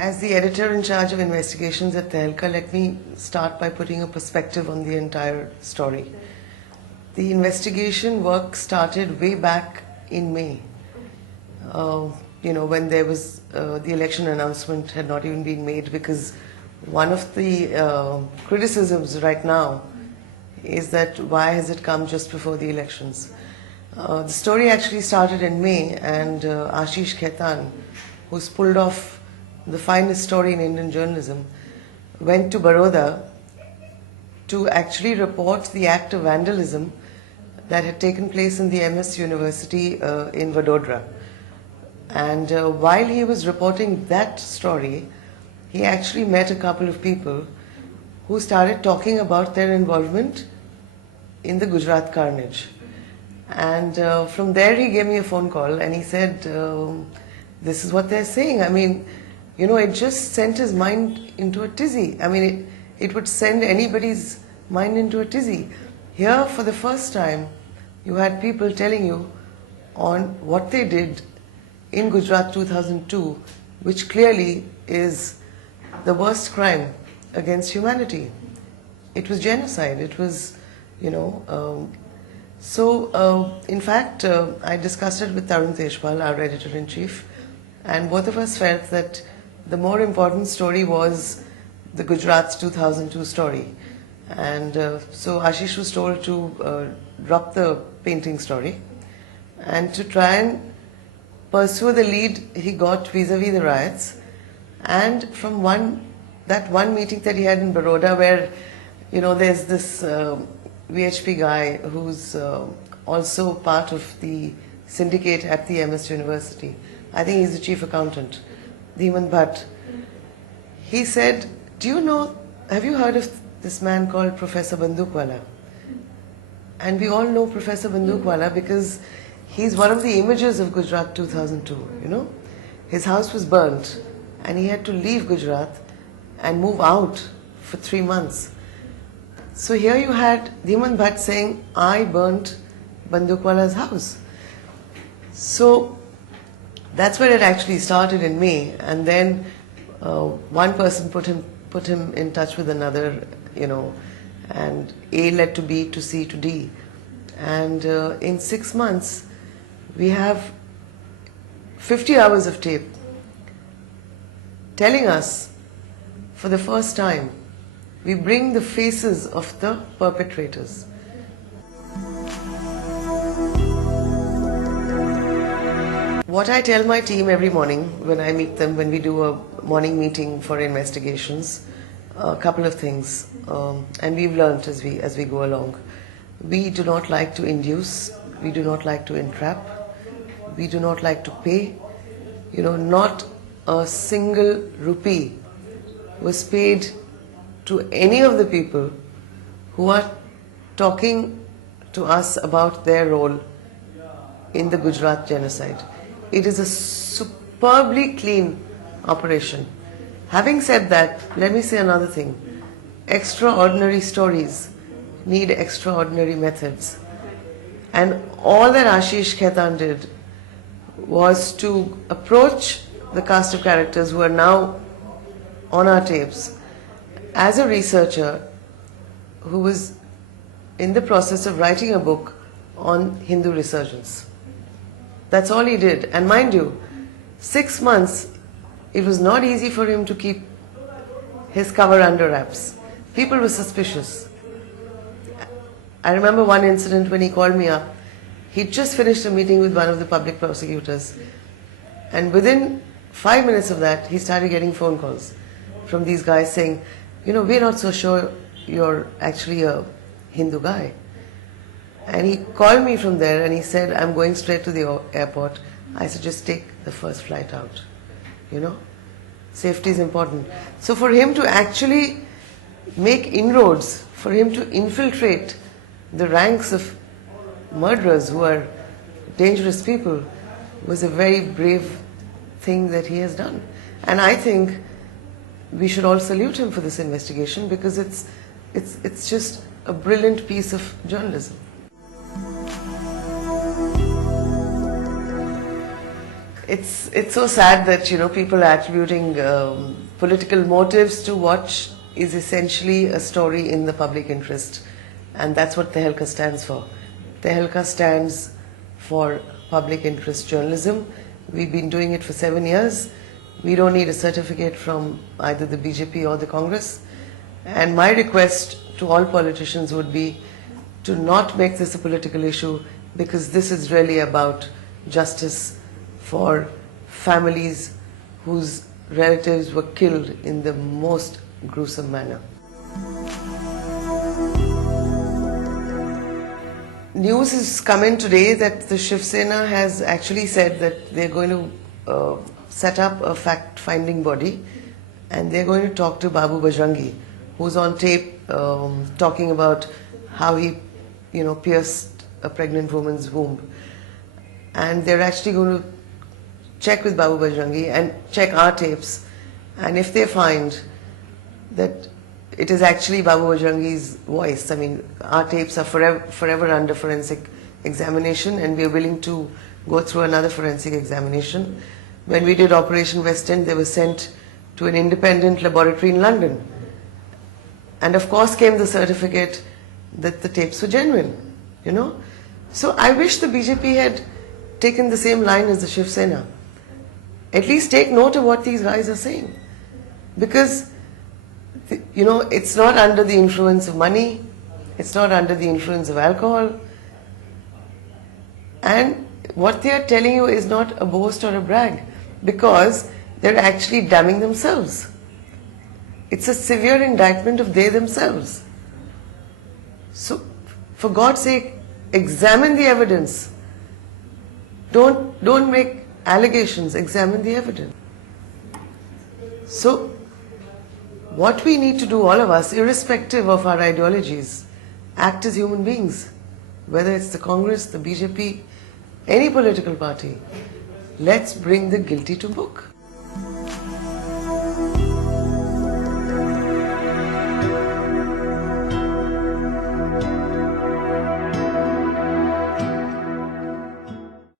As the editor in charge of investigations at Tehelka, let me start by putting a perspective on the entire story. The investigation work started way back in May. When there was the election announcement had not even been made, because one of the criticisms right now is that why has it come just before the elections? The story actually started in May, and Ashish Khaitan, who's pulled off the finest story in Indian journalism, went to Baroda to actually report the act of vandalism that had taken place in the MS University in Vadodara. And while he was reporting that story, he actually met a couple of people who started talking about their involvement in the Gujarat carnage. And from there he gave me a phone call and he said, this is what they're saying. I mean, it just sent his mind into a tizzy. I mean, it would send anybody's mind into a tizzy. Here, for the first time, you had people telling you on what they did in Gujarat 2002, which clearly is the worst crime against humanity. It was genocide. It was, in fact, I discussed it with Tarun Tejpal, our editor-in-chief, and both of us felt that the more important story was the Gujarat's 2002 story. And so Ashish was told to drop the painting story and to try and pursue the lead he got vis-a-vis the riots. And from that one meeting that he had in Baroda, where, there's this VHP guy who's also part of the syndicate at the MS University. I think he's the chief accountant, Dhimant Bhatt. He said, have you heard of this man called Professor Bandukwala? And we all know Professor Bandukwala because he's one of the images of Gujarat 2002, His house was burnt and he had to leave Gujarat and move out for 3 months. So here you had Dhimant Bhatt saying, I burnt Bandukwala's house. So that's where it actually started in May, and then one person put him in touch with another, and A led to B to C to D. And in 6 months, we have 50 hours of tape telling us, for the first time, we bring the faces of the perpetrators. What I tell my team every morning when I meet them, when we do a morning meeting for investigations, a couple of things, and we've learnt as we go along. We do not like to induce, we do not like to entrap, we do not like to pay. Not a single rupee was paid to any of the people who are talking to us about their role in the Gujarat genocide. It is a superbly clean operation. Having said that, let me say another thing. Extraordinary stories need extraordinary methods. And all that Ashish Khaitan did was to approach the cast of characters who are now on our tapes as a researcher who was in the process of writing a book on Hindu resurgence. That's all he did. And mind you, 6 months, it was not easy for him to keep his cover under wraps. People were suspicious. I remember one incident when he called me up. He'd just finished a meeting with one of the public prosecutors. And within 5 minutes of that, he started getting phone calls from these guys saying, we're not so sure you're actually a Hindu guy. And he called me from there and he said, I'm going straight to the airport. I said, just take the first flight out. Safety is important. So for him to actually make inroads, for him to infiltrate the ranks of murderers who are dangerous people, was a very brave thing that he has done. And I think we should all salute him for this investigation because it's just a brilliant piece of journalism. It's so sad that people are attributing political motives to what is essentially a story in the public interest, and that's what Tehelka stands for. Tehelka stands for public interest journalism. We've been doing it for 7 years. We don't need a certificate from either the BJP or the Congress. And my request to all politicians would be to not make this a political issue, because this is really about justice for families whose relatives were killed in the most gruesome manner. News has come in today that the Shiv Sena has actually said that they're going to set up a fact-finding body, and they're going to talk to Babu Bajrangi, who's on tape talking about how he, pierced a pregnant woman's womb. And they're actually going to check with Babu Bajrangi and check our tapes, and if they find that it is actually Babu Bajrangi's voice, I mean, our tapes are forever under forensic examination, and we are willing to go through another forensic examination. When we did Operation West End, they were sent to an independent laboratory in London, and of course came the certificate that the tapes were genuine, So I wish the BJP had taken the same line as the Shiv Sena. At least take note of what these guys are saying, because it's not under the influence of money, it's not under the influence of alcohol, and what they are telling you is not a boast or a brag, because they're actually damning themselves. It's a severe indictment of they themselves. So, for God's sake, examine the evidence. Don't make allegations, examine the evidence. So, what we need to do, all of us, irrespective of our ideologies, act as human beings. Whether it's the Congress, the BJP, any political party, let's bring the guilty to book.